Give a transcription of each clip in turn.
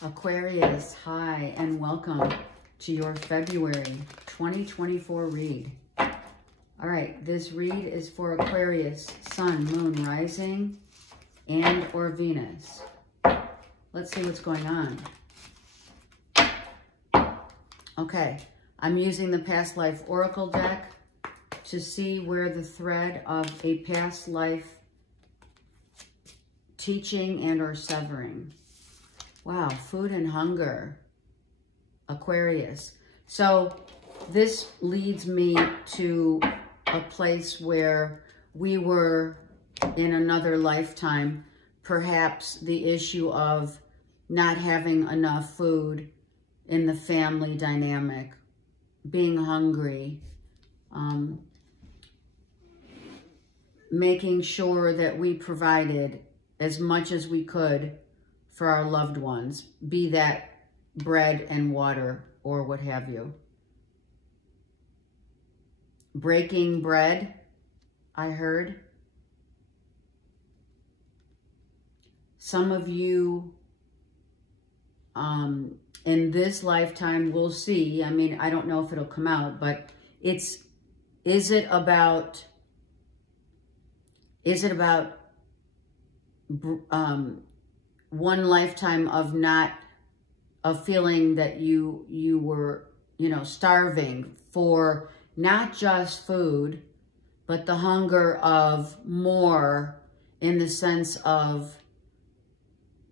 Aquarius, hi, and welcome to your February 2024 read. All right, this read is for Aquarius, Sun, Moon, Rising, and or Venus. Let's see what's going on. Okay, I'm using the Past Life Oracle deck to see where the thread of a past life teaching and or severing. Wow, food and hunger, Aquarius. So this leads me to a place where we were in another lifetime, perhaps the issue of not having enough food in the family dynamic, being hungry, making sure that we provided as much as we could for our loved ones, be that bread and water or what have you. Breaking bread, I heard. Some of you in this lifetime will see, I mean, I don't know if it'll come out, but is it about one lifetime of feeling that you were, starving for not just food, but the hunger of more in the sense of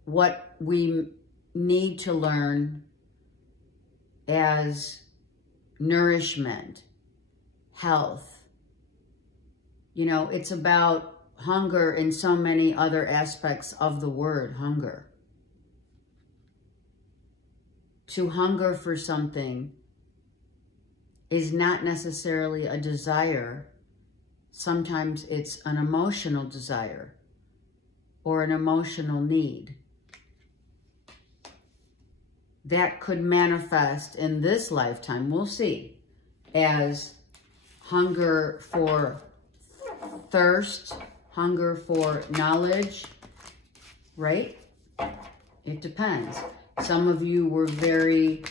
what we need to learn as nourishment, health. It's about hunger in so many other aspects of the word hunger. To hunger for something is not necessarily a desire. Sometimes it's an emotional desire or an emotional need that could manifest in this lifetime, we'll see, as hunger for thirst, hunger for knowledge, right? It depends. Some of you were very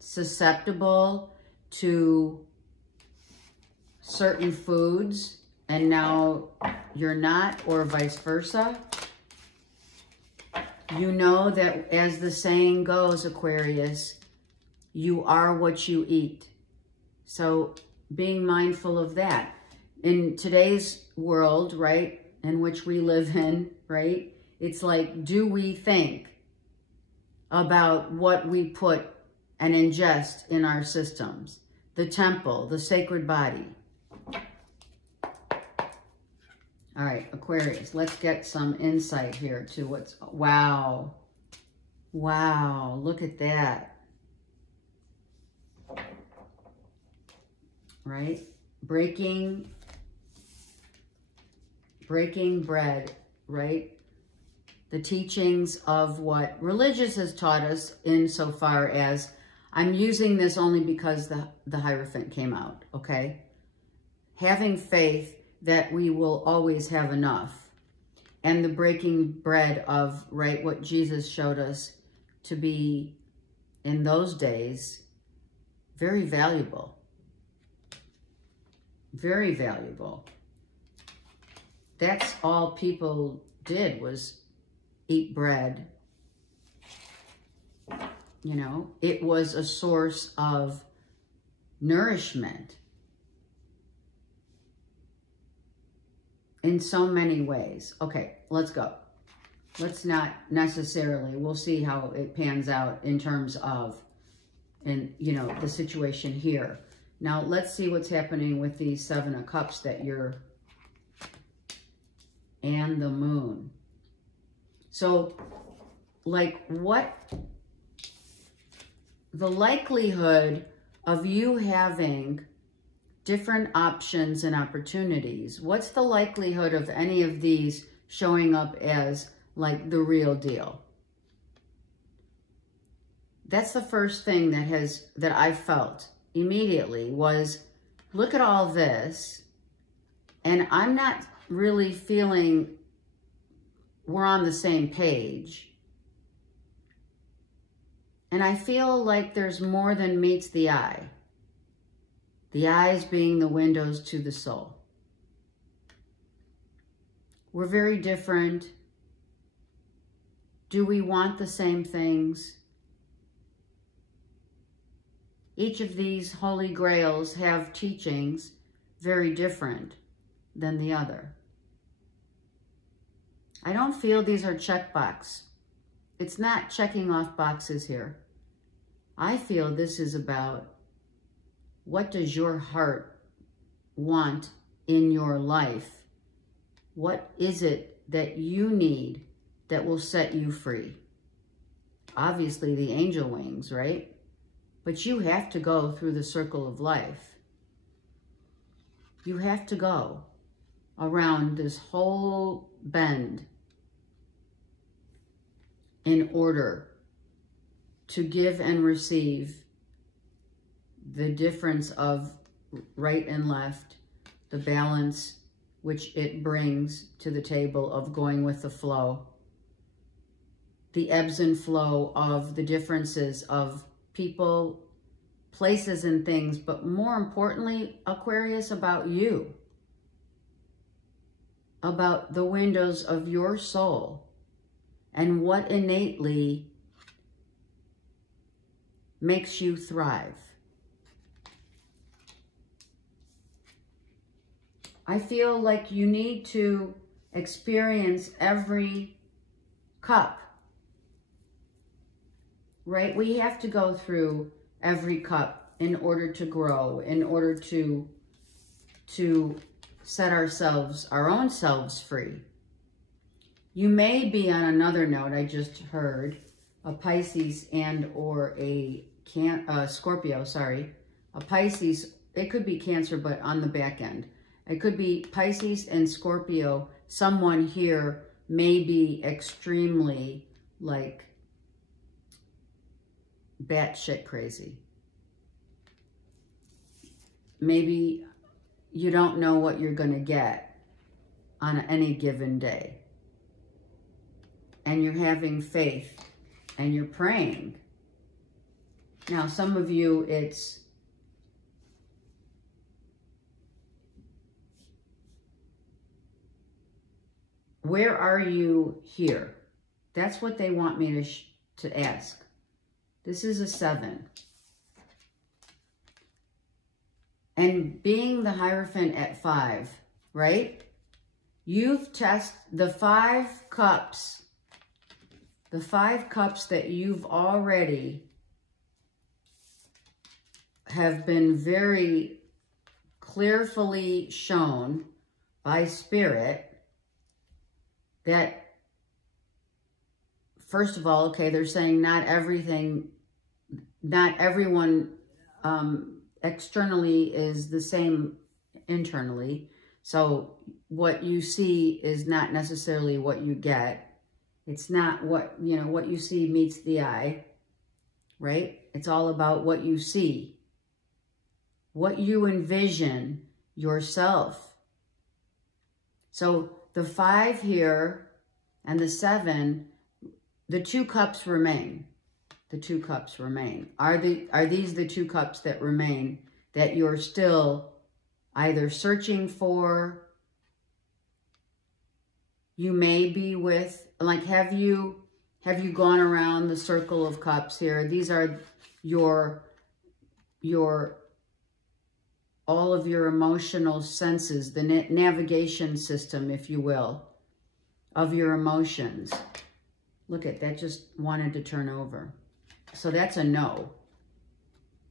susceptible to certain foods, and now you're not, or vice versa. You know that, as the saying goes, Aquarius, you are what you eat. So being mindful of that. In today's world, right, in which we live in, right, it's like, do we think about what we put and ingest in our systems? The temple, the sacred body. All right, Aquarius, let's get some insight here to what's, wow. Wow, look at that. Right? Breaking bread, right? The teachings of what religious has taught us, insofar as, I'm using this only because the Hierophant came out, okay? Having faith that we will always have enough. And the breaking bread of, right, what Jesus showed us to be, in those days, very valuable. Very valuable. That's all people did, was eat bread. It was a source of nourishment in so many ways. Okay, let's go. Let's not necessarily, we'll see how it pans out in terms of, the situation here. Now, let's see what's happening with the Seven of Cups and the Moon. So, like, what, the likelihood of you having different options and opportunities, what's the likelihood of any of these showing up as, like, the real deal? That's the first thing that I felt immediately was, look at all this, and I'm not really feeling we're on the same page. And I feel like there's more than meets the eye. The eyes being the windows to the soul. We're very different. Do we want the same things? Each of these holy grails have teachings very different than the other. I don't feel these are checkbox. It's not checking off boxes here. I feel this is about what does your heart want in your life? What is it that you need that will set you free? Obviously the angel wings, right? But you have to go through the circle of life. You have to go around this whole bend in order to give and receive the difference of right and left, the balance which it brings to the table of going with the flow, the ebbs and flow of the differences of people, places, and things, but more importantly, Aquarius, about you, about the windows of your soul and what innately makes you thrive. I feel like you need to experience every cup, right? We have to go through every cup in order to grow, in order to set ourselves, our own selves free. You may be on another note, I just heard, a Pisces and or a Scorpio, sorry. A Pisces, it could be Cancer, but on the back end. It could be Pisces and Scorpio. Someone here may be extremely, like, batshit crazy. Maybe you don't know what you're going to get on any given day. And you're having faith and you're praying. Now, some of you, it's where are you here? That's what they want me to ask. This is a 7. And being the Hierophant at 5, right? You've tested the 5 cups. The 5 cups that you've already have been very clearly shown by Spirit that, first of all, okay, they're saying not everyone externally is the same internally. So what you see is not necessarily what you get. It's not what you see meets the eye, right? It's all about what you see, what you envision yourself. So the 5 here and the 7, the 2 cups remain. The 2 cups remain. Are these the 2 cups that remain that you're still either searching for? You may be with, like, have you gone around the circle of cups here? These are all of your emotional senses, the navigation system, if you will, of your emotions. Look at that, just wanted to turn over. So that's a no.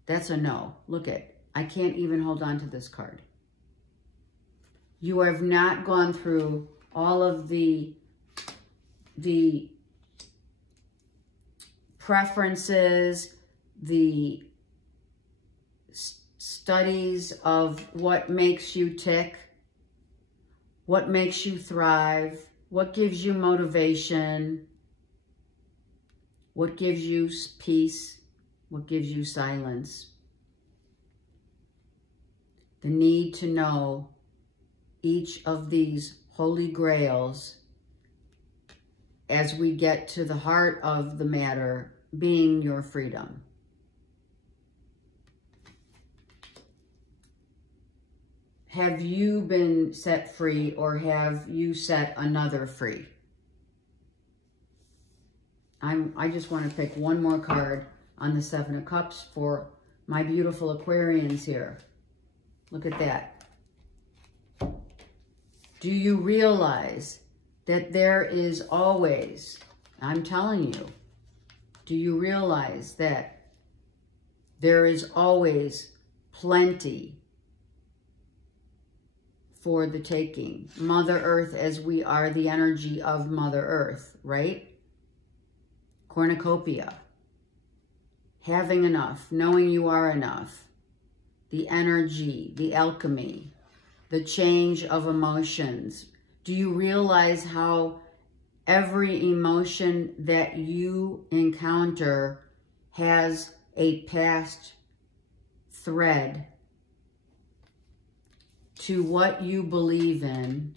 That's a no. Look at, I can't even hold on to this card. You have not gone through all of the preferences, the studies of what makes you tick, what makes you thrive, what gives you motivation, what gives you peace, what gives you silence. The need to know each of these holy grails as we get to the heart of the matter, being your freedom. Have you been set free, or have you set another free? I just want to pick one more card on the Seven of Cups for my beautiful Aquarians here. Look at that. Do you realize that there is always, I'm telling you, do you realize that there is always plenty for the taking? Mother Earth, as we are the energy of Mother Earth, right? Cornucopia. Having enough, knowing you are enough. The energy, the alchemy, the change of emotions. Do you realize how every emotion that you encounter has a past thread to what you believe in,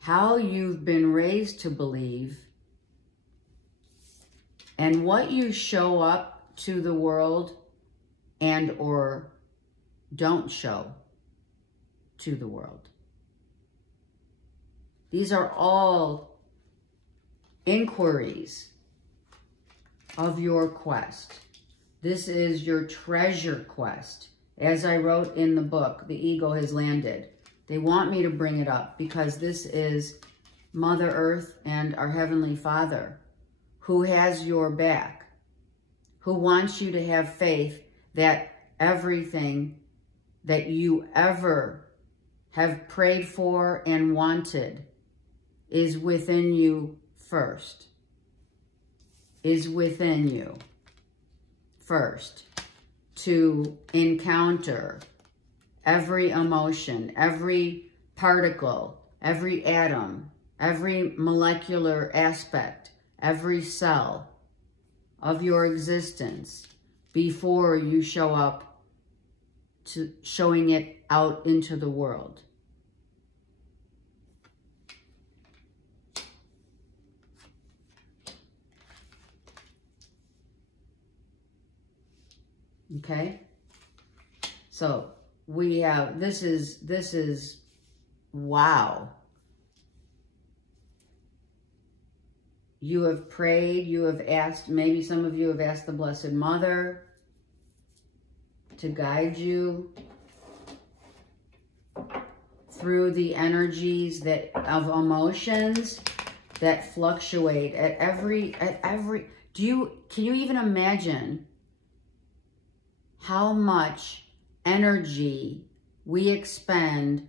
how you've been raised to believe, and what you show up to the world and or don't show to the world? These are all inquiries of your quest. This is your treasure quest. As I wrote in the book, The Ego Has Landed. They want me to bring it up because this is Mother Earth and our Heavenly Father who has your back, who wants you to have faith that everything that you ever have prayed for and wanted is within you first. Is within you first. To encounter every emotion, every particle, every atom, every molecular aspect, every cell of your existence before you show up to showing it out into the world. Okay? So we have, this is, wow. You have prayed, you have asked, maybe some of you have asked the Blessed Mother to guide you through the energies that of emotions that fluctuate at every, can you even imagine how much energy we expend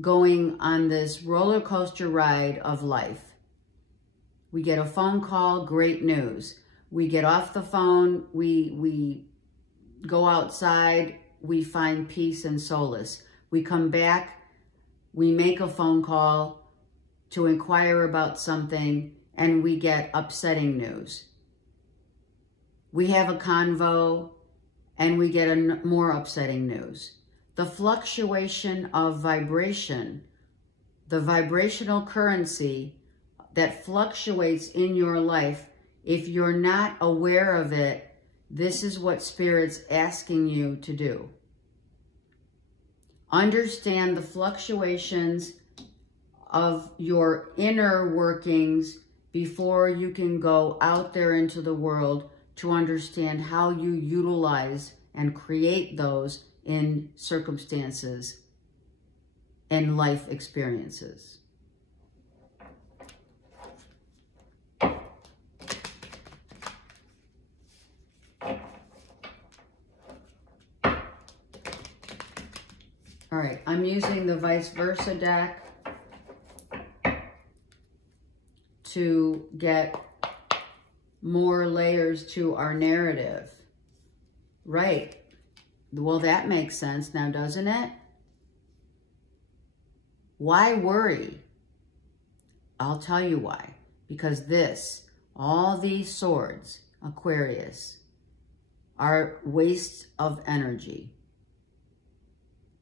going on this roller coaster ride of life? We get a phone call, great news. We get off the phone, we go outside, we find peace and solace. We come back, we make a phone call to inquire about something, and we get upsetting news. We have a convo, and we get more upsetting news. The fluctuation of vibration, the vibrational currency that fluctuates in your life, if you're not aware of it, this is what Spirit's asking you to do. Understand the fluctuations of your inner workings before you can go out there into the world to understand how you utilize and create those in circumstances and life experiences. All right, I'm using the vice versa deck to get more layers to our narrative. Right. Well, that makes sense now, doesn't it? Why worry? I'll tell you why. Because this, all these swords, Aquarius, are wastes of energy.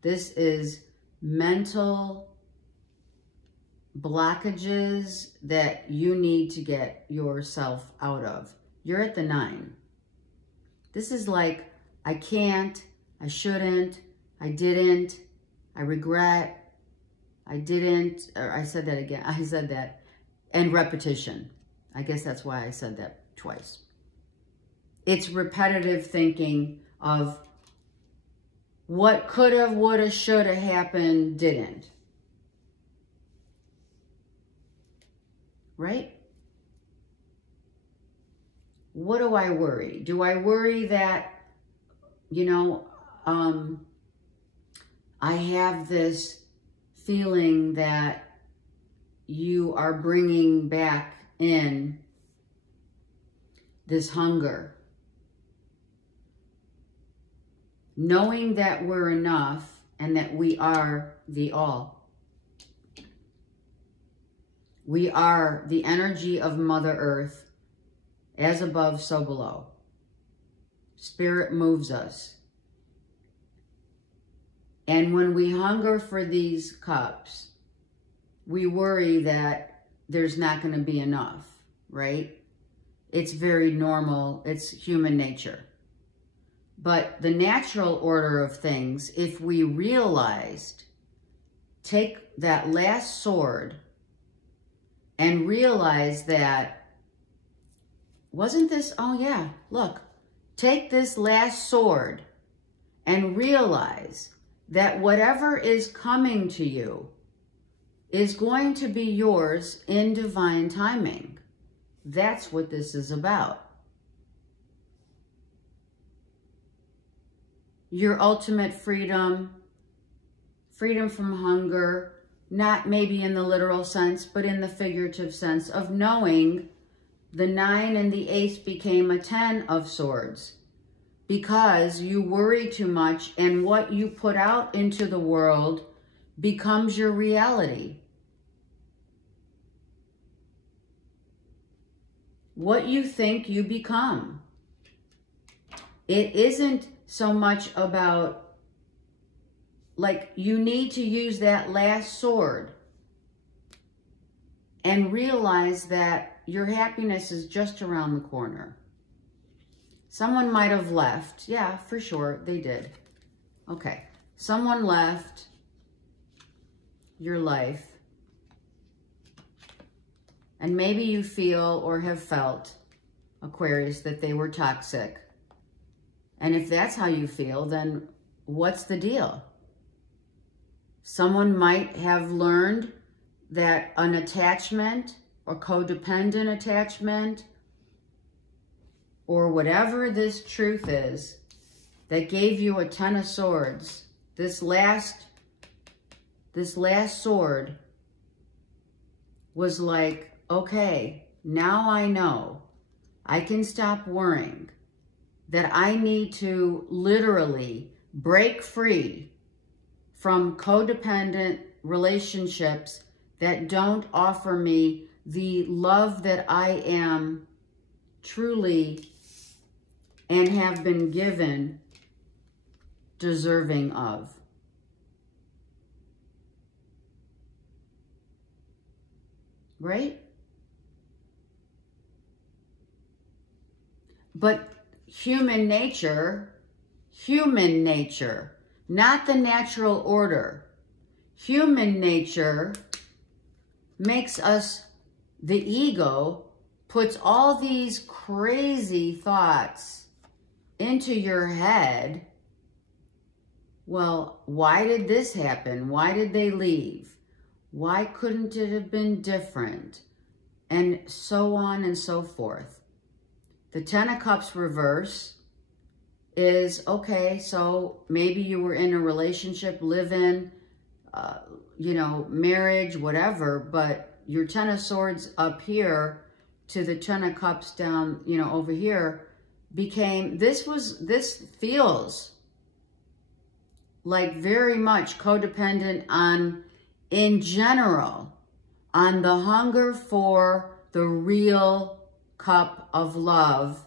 This is mental blockages that you need to get yourself out of. You're at the 9. This is like, I can't, I shouldn't, I didn't, I regret, I didn't, or I said that again, I said that, and repetition. I guess that's why I said that twice. It's repetitive thinking of what could have, would have, should have happened, didn't. Right? What do I worry? Do I worry that, you know, I have this feeling that you are bringing back in this hunger? Knowing that we're enough and that we are the all. We are the energy of Mother Earth, as above, so below. Spirit moves us. And when we hunger for these cups, we worry that there's not going to be enough, right? It's very normal. It's human nature. But the natural order of things, if we realized, take that last sword and realize that, wasn't this, oh yeah, look, take this last sword and realize that whatever is coming to you is going to be yours in divine timing. That's what this is about. Your ultimate freedom, freedom from hunger, not maybe in the literal sense, but in the figurative sense of knowing the 9 and the Ace became a 10 of swords because you worry too much and what you put out into the world becomes your reality. What you think, you become. It isn't so much about, like, you need to use that last sword and realize that your happiness is just around the corner. Someone might have left. Yeah, for sure, they did. Okay, someone left your life. And maybe you feel or have felt, Aquarius, that they were toxic. And if that's how you feel, then what's the deal? Someone might have learned that an attachment or codependent attachment or whatever this truth is that gave you a 10 of swords, this last sword was like, okay, now I know I can stop worrying that I need to literally break free from codependent relationships that don't offer me the love that I am truly and have been given deserving of. Right? But human nature, not the natural order. Human nature makes us, the ego puts all these crazy thoughts into your head. Well, why did this happen? Why did they leave? Why couldn't it have been different? And so on and so forth. The 10 of Cups reverse is, okay, so maybe you were in a relationship, live-in, marriage, whatever, but your 10 of Swords up here to the 10 of Cups down, over here became, this feels like very much codependent on, in general, on the hunger for the real cup of love.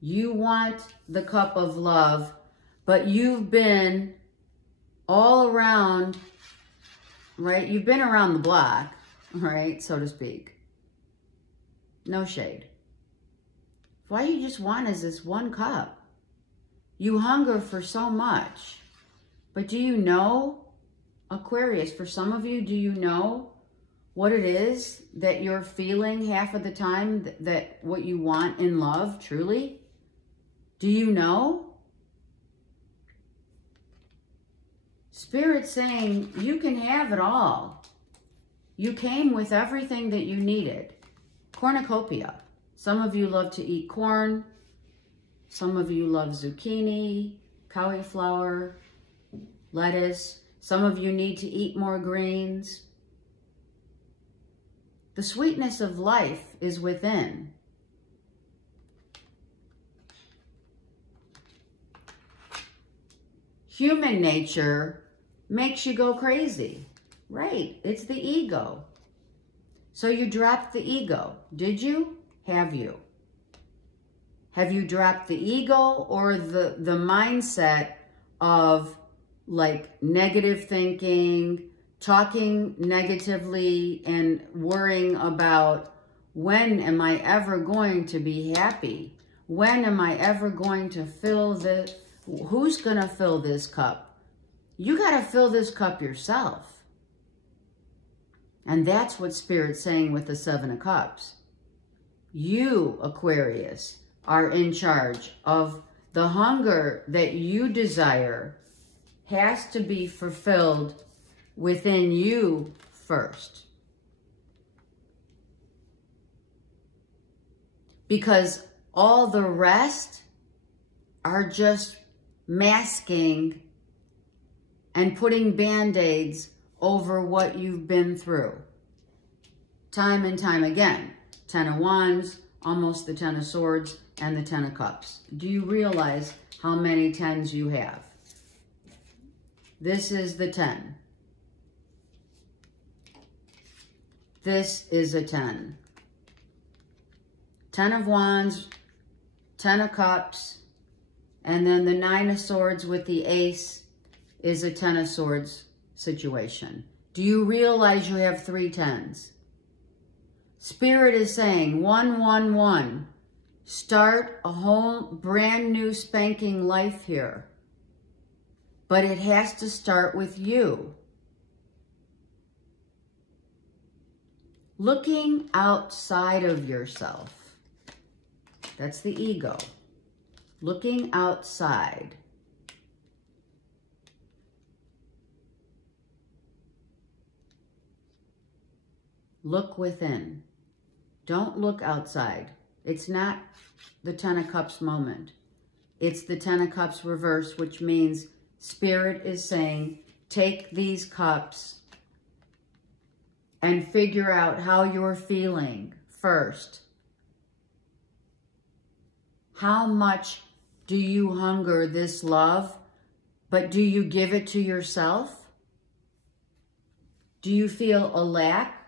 You want the cup of love, but you've been all around, right? You've been around the block, right? So to speak. No shade. Why you just want is this one cup. You hunger for so much. But do you know, Aquarius, for some of you, do you know what it is that you're feeling half of the time, that what you want in love, truly? Do you know? Spirit's saying you can have it all. You came with everything that you needed. Cornucopia. Some of you love to eat corn. Some of you love zucchini, cauliflower, lettuce. Some of you need to eat more greens. The sweetness of life is within. Human nature makes you go crazy. Right, it's the ego. So you dropped the ego. Did you? Have you? Have you dropped the ego or the mindset of like negative thinking, talking negatively and worrying about when am I ever going to be happy? When am I ever going to fill this? Who's going to fill this cup? You got to fill this cup yourself. And that's what Spirit's saying with the Seven of Cups. You, Aquarius, are in charge of the hunger that you desire has to be fulfilled within you first. Because all the rest are just masking and putting band-aids over what you've been through. Time and time again. 10 of Wands, almost the 10 of Swords, and the 10 of Cups. Do you realize how many 10s you have? This is the 10. This is a 10. 10 of Wands, 10 of Cups, and then the 9 of Swords with the Ace is a 10 of Swords situation. Do you realize you have 3 10s? Spirit is saying 111. Start a whole brand new spanking life here. But it has to start with you. Looking outside of yourself. That's the ego. Looking outside. Look within. Don't look outside. It's not the 10 of Cups moment. It's the 10 of Cups reverse, which means Spirit is saying, take these cups and figure out how you're feeling first. How much do you hunger this love, but do you give it to yourself? Do you feel a lack?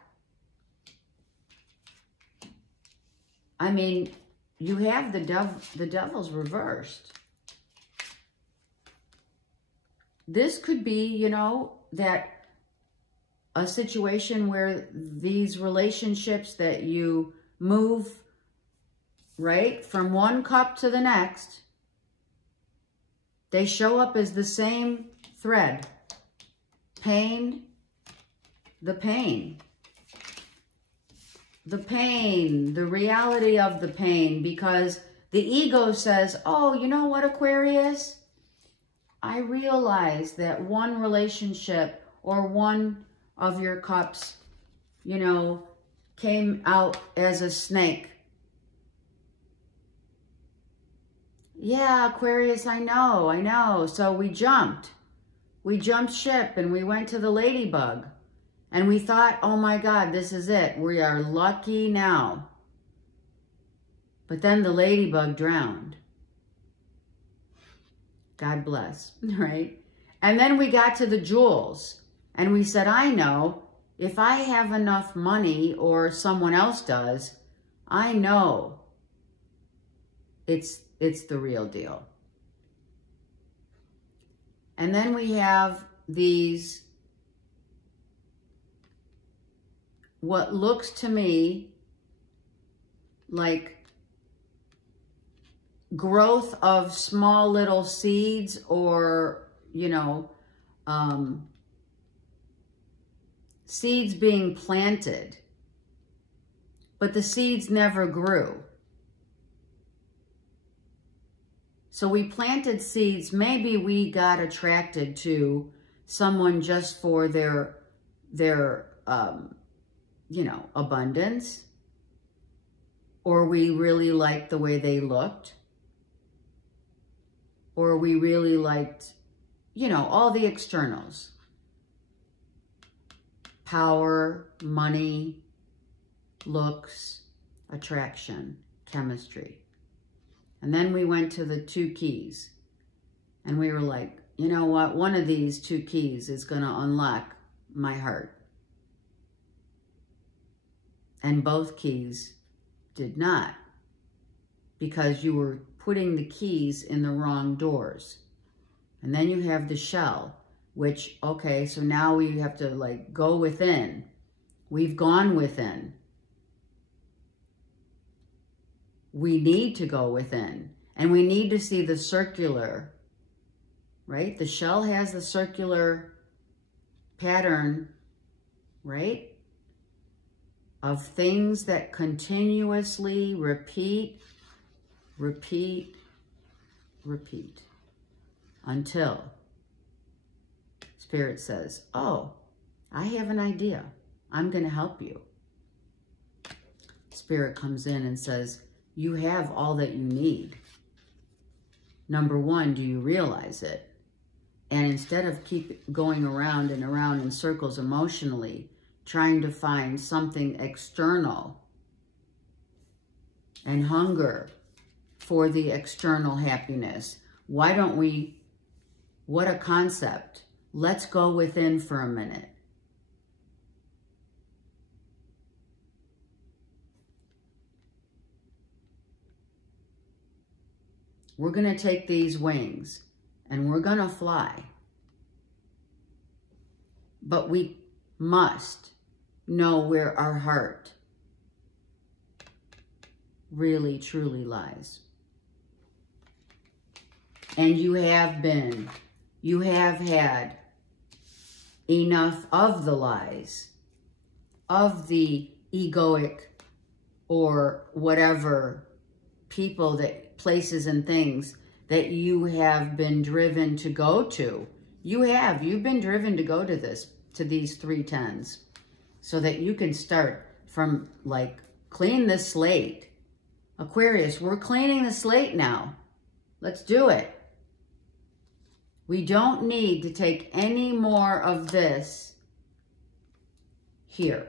I mean, you have the devil's reversed. This could be, you know, that a situation where these relationships that you move, right, from one cup to the next, they show up as the same thread. Pain, the pain. The pain, the reality of the pain, because the ego says, oh, you know what, Aquarius? I realize that one relationship or one of your cups, you know, came out as a snake. Yeah, Aquarius, I know. So we jumped ship and we went to the ladybug. And we thought, oh my God, this is it. We are lucky now. But then the ladybug drowned. God bless, right? And then we got to the jewels. And we said, I know, if I have enough money or someone else does, I know it's the real deal. And then we have these, what looks to me like growth of small little seeds, or, you know, seeds being planted, but the seeds never grew. So we planted seeds. Maybe we got attracted to someone just for their you know, abundance, or we really liked the way they looked, or we really liked, you know, all the externals. Power, money, looks, attraction, chemistry. And then we went to the 2 keys. And we were like, you know what? One of these 2 keys is going to unlock my heart. And both keys did not. Because you were putting the keys in the wrong doors. And then you have the shell, which, okay, so now we have to like go within. We've gone within. We need to go within, and we need to see the circular, right? The shell has the circular pattern, right? Of things that continuously repeat, repeat, repeat, until Spirit says, oh, I have an idea. I'm going to help you. Spirit comes in and says, you have all that you need. Number 1, do you realize it? And instead of keep going around and around in circles emotionally, trying to find something external and hunger for the external happiness, why don't we, what a concept. Let's go within for a minute. We're going to take these wings and we're going to fly. But we must know where our heart really, truly lies. And you have had enough of the lies, of the egoic or whatever people, that places and things that you have been driven to go to. You've been driven to go to these 3 10s, so that you can start from, like, clean the slate. Aquarius, we're cleaning the slate now. Let's do it. We don't need to take any more of this here.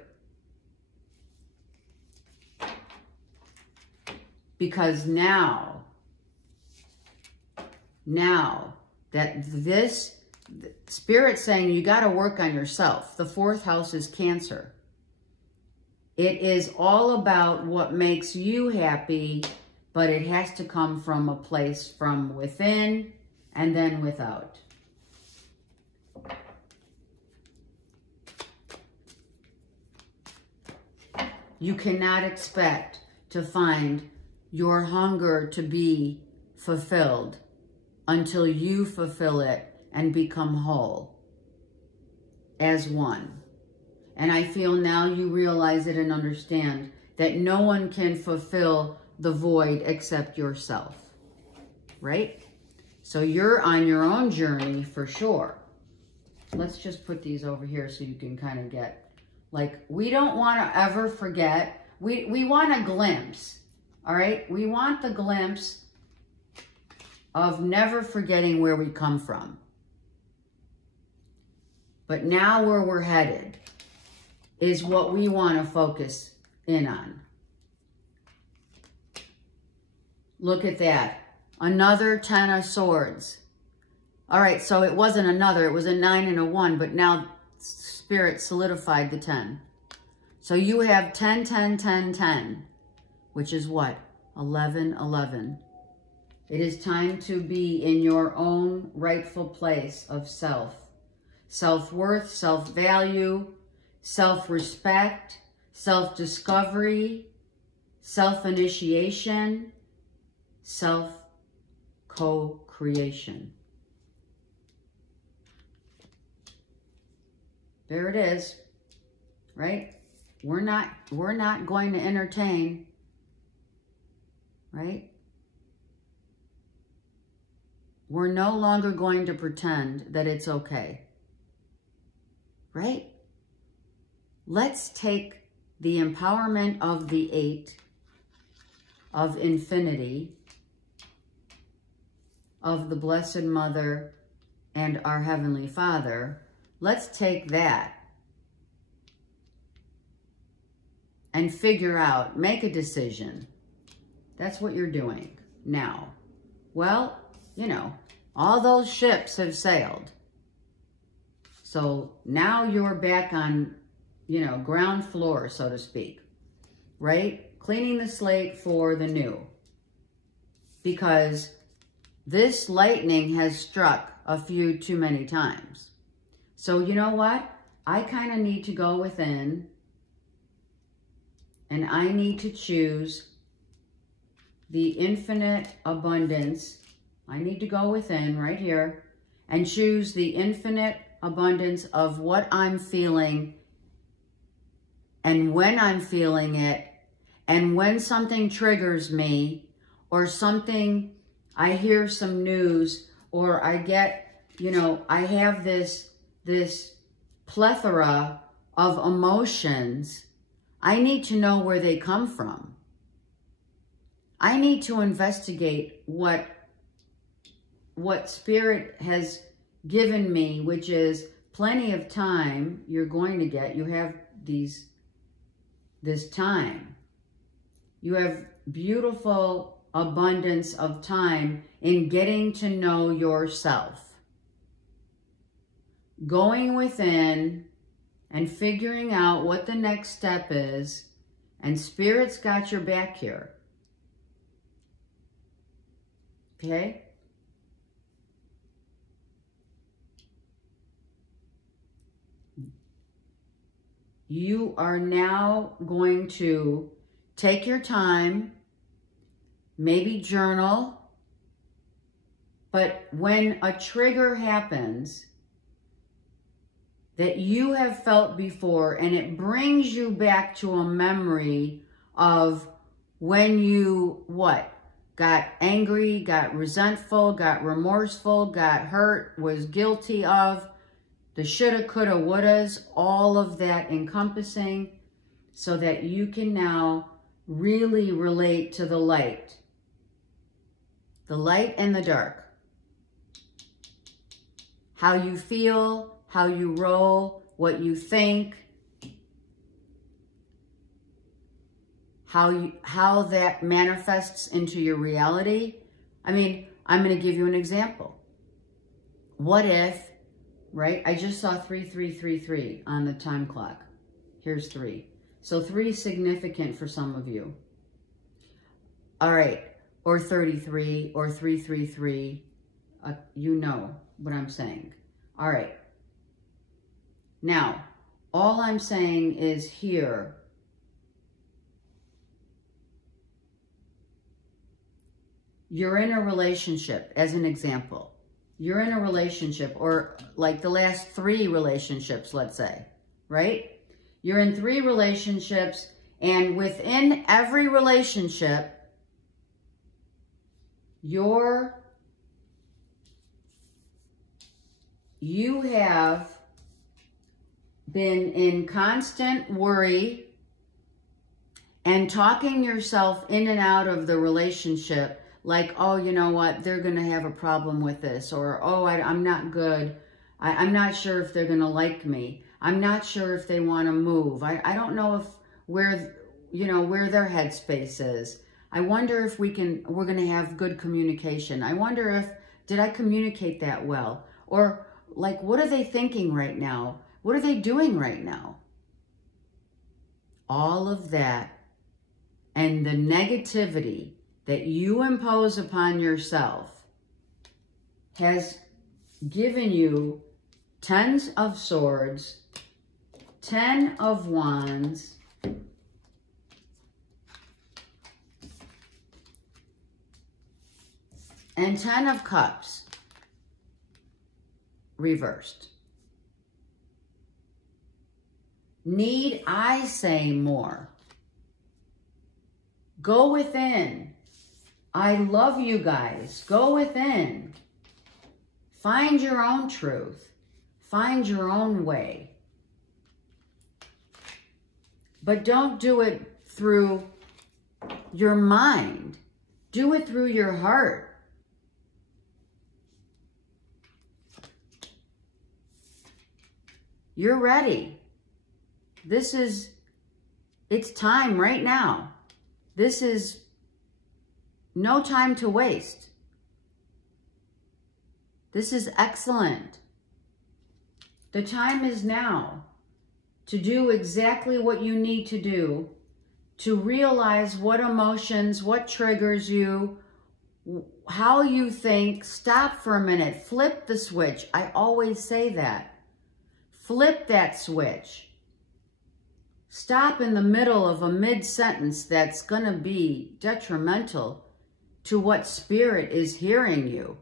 Because now that this Spirit's saying you got to work on yourself. The 4th house is Cancer. It is all about what makes you happy, but it has to come from a place from within and then without. You cannot expect to find your hunger to be fulfilled until you fulfill it and become whole as one. And I feel now you realize it and understand that no one can fulfill the void except yourself, right? So you're on your own journey for sure. Let's just put these over here so you can kind of get, like, we don't want to ever forget. We want a glimpse, all right? We want the glimpse of never forgetting where we come from. But now where we're headed is what we want to focus in on. Look at that. Another 10 of Swords. All right, so it wasn't another. It was a 9 and a 1, but now Spirit solidified the 10. So you have 10, 10, 10, 10, which is what? 11, 11. It is time to be in your own rightful place of self. self-worth, self-value, self-respect, self-discovery, self-initiation, self-co-creation. There it is, right? We're not going to entertain, right? We're no longer going to pretend that it's okay, right? Let's take the empowerment of the 8 of infinity, of the Blessed Mother and our Heavenly Father. Let's take that and figure out, make a decision. That's what you're doing now. Well, you know, all those ships have sailed. So now you're back on, you know, ground floor, so to speak, right? Cleaning the slate for the new. Because this lightning has struck a few too many times. So you know what? I kind of need to go within and I need to choose the infinite abundance. I need to go within right here and choose the infinite abundance of what I'm feeling and when I'm feeling it, and when something triggers me or something, I hear some news or I get, you know, I have this plethora of emotions. I need to know where they come from. I need to investigate what Spirit has given me, which is plenty of time you're going to get. You have this time. You have beautiful abundance of time in getting to know yourself. Going within and figuring out what the next step is, and Spirit's got your back here. Okay? You are now going to take your time, maybe journal, but when a trigger happens that you have felt before and it brings you back to a memory of when you, got angry, got resentful, got remorseful, got hurt, was guilty of, the shoulda, coulda, wouldas, all of that encompassing, so that you can now really relate to the light and the dark. How you feel, how you roll, what you think, how that manifests into your reality. I mean, I'm going to give you an example. What if, right? I just saw 3333 on the time clock. Here's 3. So 3 is significant for some of you. All right. Or 33 or 333. You know what I'm saying. All right. Now, all I'm saying is here, you're in a relationship, as an example. You're in a relationship, or like the last 3 relationships, let's say, right? You're in 3 relationships, and within every relationship, you have been in constant worry and talking yourself in and out of the relationship. Like, oh, you know what, they're going to have a problem with this. Or, oh, I'm not good. I'm not sure if they're going to like me. I'm not sure if they want to move. I don't know where their headspace is. I wonder if we're going to have good communication. I wonder if, did I communicate that well? Or like, what are they thinking right now? What are they doing right now? All of that and the negativity that you impose upon yourself has given you Ten of Swords, 10 of Wands, and 10 of Cups reversed. Need I say more? Go within. I love you guys. Go within. Find your own truth. Find your own way. But don't do it through your mind. Do it through your heart. You're ready. It's time right now. This is no time to waste. This is excellent. The time is now to do exactly what you need to do, to realize what emotions, what triggers you, how you think. Stop for a minute. Flip the switch. I always say that. Flip that switch. Stop in the middle of a mid-sentence that's going to be detrimental to what Spirit is hearing you.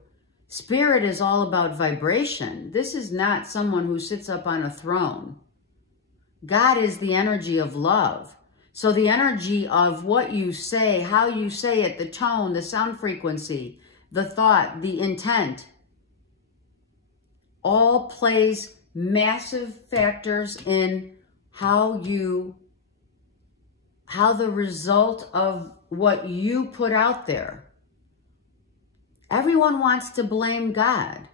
Spirit is all about vibration. This is not someone who sits up on a throne. God is the energy of love. So the energy of what you say, how you say it, the tone, the sound frequency, the thought, the intent, all plays massive factors in how the result of what you put out there. Everyone wants to blame God.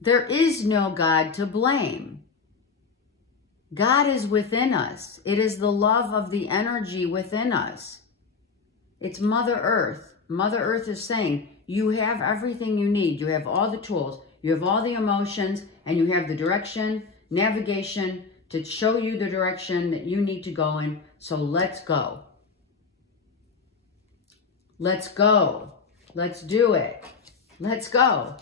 There is no God to blame. God is within us. It is the love of the energy within us. It's Mother Earth. Mother Earth is saying, you have everything you need. You have all the tools. You have all the emotions, and you have the direction, navigation to show you the direction that you need to go in. So let's go. Let's go. Let's do it. Let's go.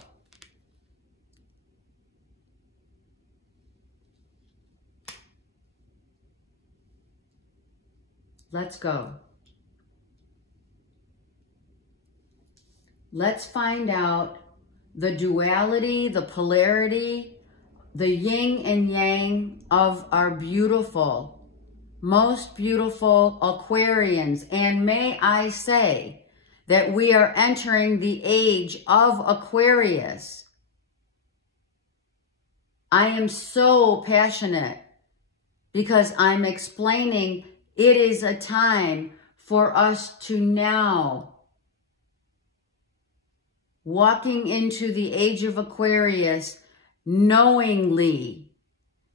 Let's go. Let's find out the duality, the polarity, the yin and yang of our beautiful, most beautiful Aquarians. And may I say that we are entering the age of Aquarius. I am so passionate because I'm explaining it is a time for us to now, walking into the age of Aquarius, knowingly,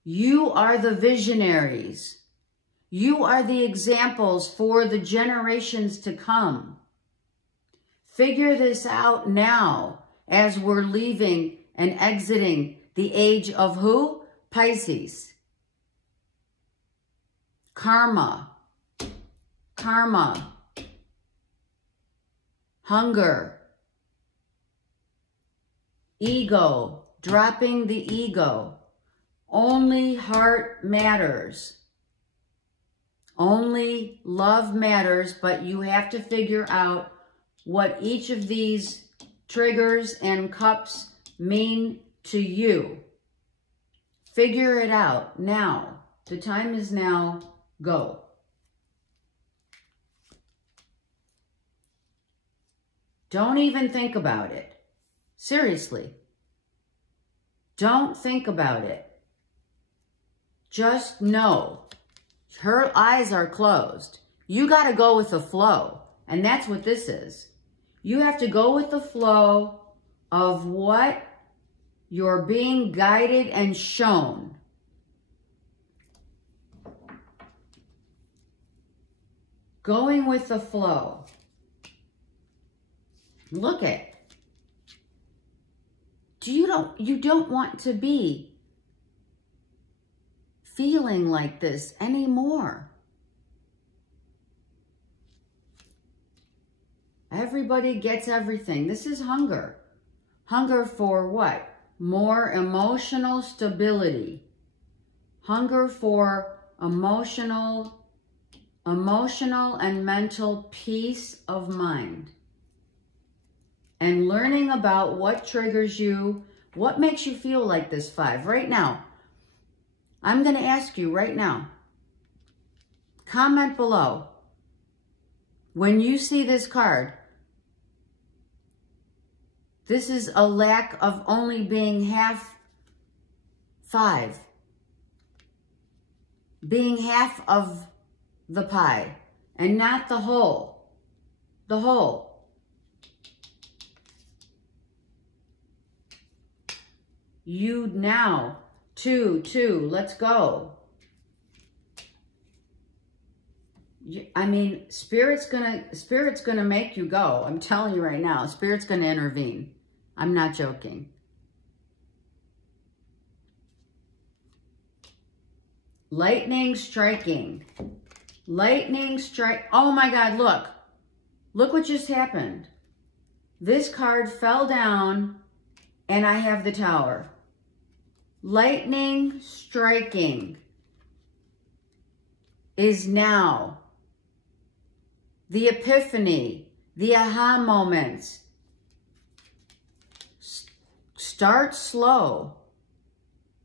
you are the visionaries. You are the examples for the generations to come. Figure this out now as we're leaving and exiting the age of who? Pisces. Karma. Karma. Hunger. Ego. Dropping the ego. Only heart matters. Only love matters, but you have to figure out what each of these triggers and cups mean to you. Figure it out now. The time is now. Go. Don't even think about it. Seriously. Don't think about it. Just know. Her eyes are closed. You got to go with the flow. And that's what this is. You have to go with the flow of what you're being guided and shown. Going with the flow. Look at. You don't want to be feeling like this anymore. Everybody gets everything. This is hunger. Hunger for what? more emotional stability. Hunger for emotional and mental peace of mind. And learning about what triggers you, what makes you feel like this 5 right now. I'm going to ask you right now. Comment below. When you see this card, this is a lack of only being half 5. Being half of the pie and not the whole. The whole. You now, 2, let's go. I mean, Spirit's gonna make you go. I'm telling you right now, Spirit's gonna intervene. I'm not joking. Lightning striking. Lightning strike. Oh my God, look. Look what just happened. This card fell down and I have the Tower. Lightning striking is now. The epiphany, the aha moments. Start slow,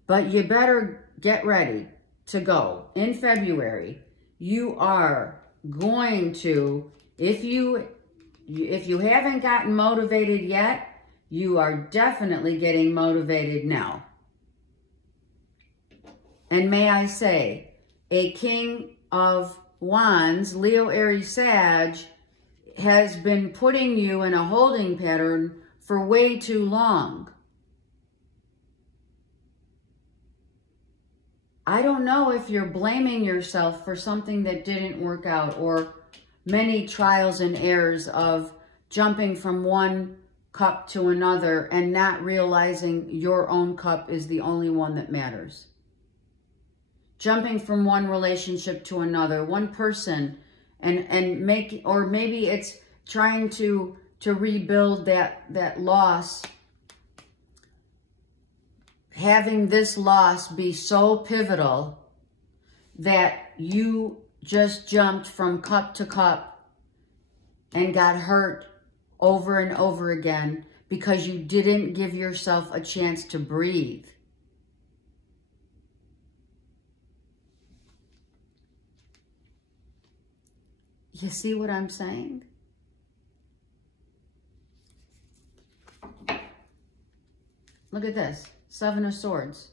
but you better get ready to go. In February, you are going to, if you haven't gotten motivated yet, you are definitely getting motivated now. And may I say, a King of Wands, Leo, Aries, Sag, has been putting you in a holding pattern for way too long. I don't know if you're blaming yourself for something that didn't work out, or many trials and errors of jumping from one cup to another and not realizing your own cup is the only one that matters. Jumping from one relationship to another, one person, and making, or maybe it's trying to rebuild that loss. Having this loss be so pivotal that you just jumped from cup to cup and got hurt over and over again because you didn't give yourself a chance to breathe. You see what I'm saying? Look at this. 7 of Swords.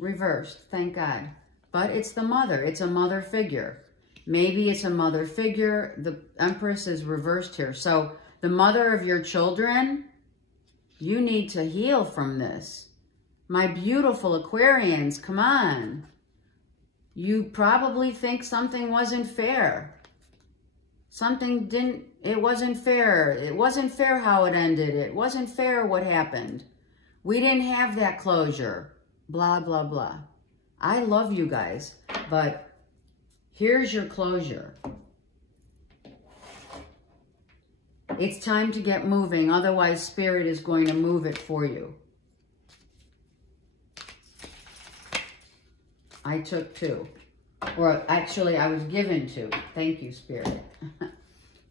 Reversed. Thank God. But it's the mother. It's a mother figure. Maybe it's a mother figure. The Empress is reversed here. So the mother of your children, you need to heal from this. My beautiful Aquarians, come on. You probably think something wasn't fair. It wasn't fair. It wasn't fair how it ended. It wasn't fair what happened. We didn't have that closure. Blah, blah, blah. I love you guys, but here's your closure. It's time to get moving. Otherwise, Spirit is going to move it for you. I took 2. Or actually, I was given 2. Thank you, Spirit.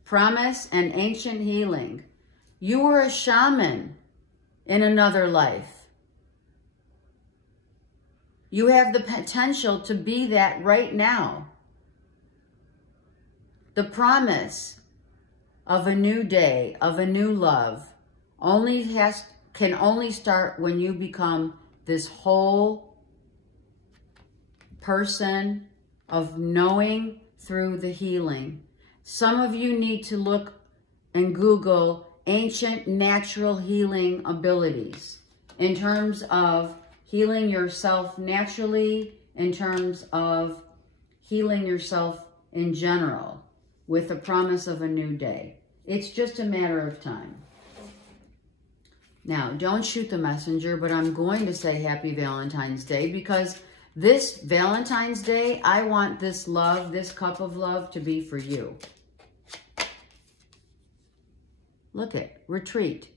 Promise and ancient healing. You were a shaman in another life. You have the potential to be that right now. The promise of a new day, of a new love, can only start when you become this whole person of knowing through the healing. Some of you need to look and Google ancient natural healing abilities in terms of healing yourself naturally, in terms of healing yourself in general, with the promise of a new day. It's just a matter of time. Now, don't shoot the messenger, but I'm going to say Happy Valentine's Day, because this Valentine's Day, I want this love, this cup of love, to be for you. Look at retreat.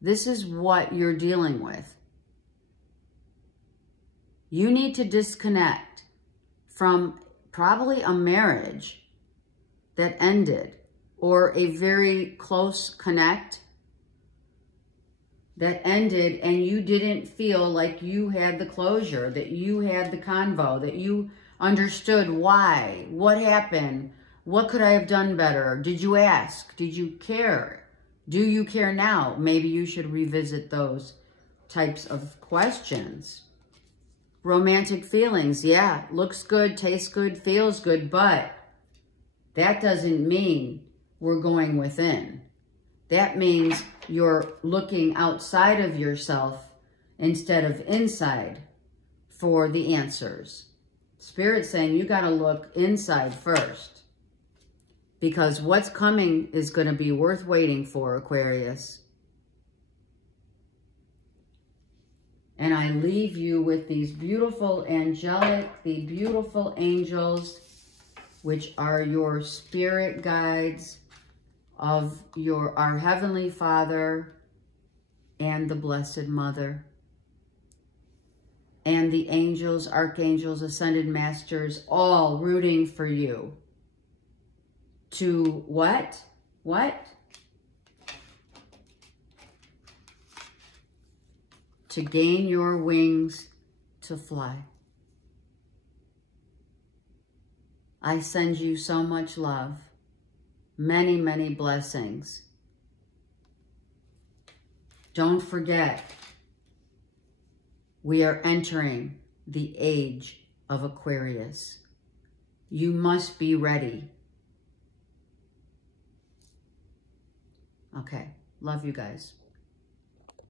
This is what you're dealing with. You need to disconnect from probably a marriage that ended, or a very close connect that ended, and you didn't feel like you had the closure, that you had the convo, that you understood why, what happened, what could I have done better? Did you ask? Did you care? Do you care now? Maybe you should revisit those types of questions. Romantic feelings, yeah, looks good, tastes good, feels good, but that doesn't mean we're going within. That means you're looking outside of yourself instead of inside for the answers. Spirit's saying you got to look inside first, because what's coming is going to be worth waiting for, Aquarius. And I leave you with these beautiful angelic, the beautiful angels, which are your spirit guides of our Heavenly Father and the Blessed Mother. And the angels, archangels, ascended masters, all rooting for you to what? What? To gain your wings to fly. I send you so much love, many, many blessings. Don't forget, we are entering the age of Aquarius. You must be ready. Okay, love you guys.